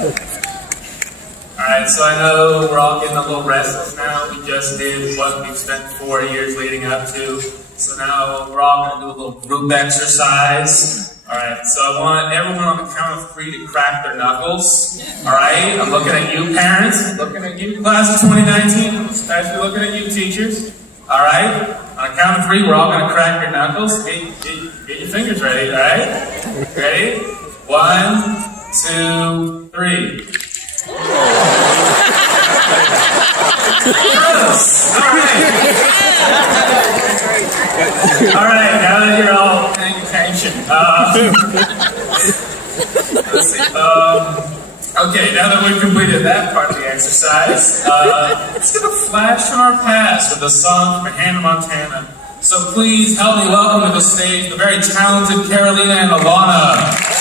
Alright, so I know we're all getting a little restless now. We just did what we've spent 4 years leading up to. So now we're all going to do a little group exercise. Alright, so I want everyone on the count of 3 to crack their knuckles. Alright, I'm looking at you parents, I'm looking at you class of 2019, I'm especially looking at you teachers. Alright, on a count of 3, we're all going to crack your knuckles. Get your fingers ready, alright? Ready? 1, 2, 3. Gross! Alright, now that you're all paying attention. Let's see. Okay, now that we've completed that part of the exercise, let's get a flash from our past with a song from Hannah Montana. So please help me welcome to the stage the very talented Carolina and Alana.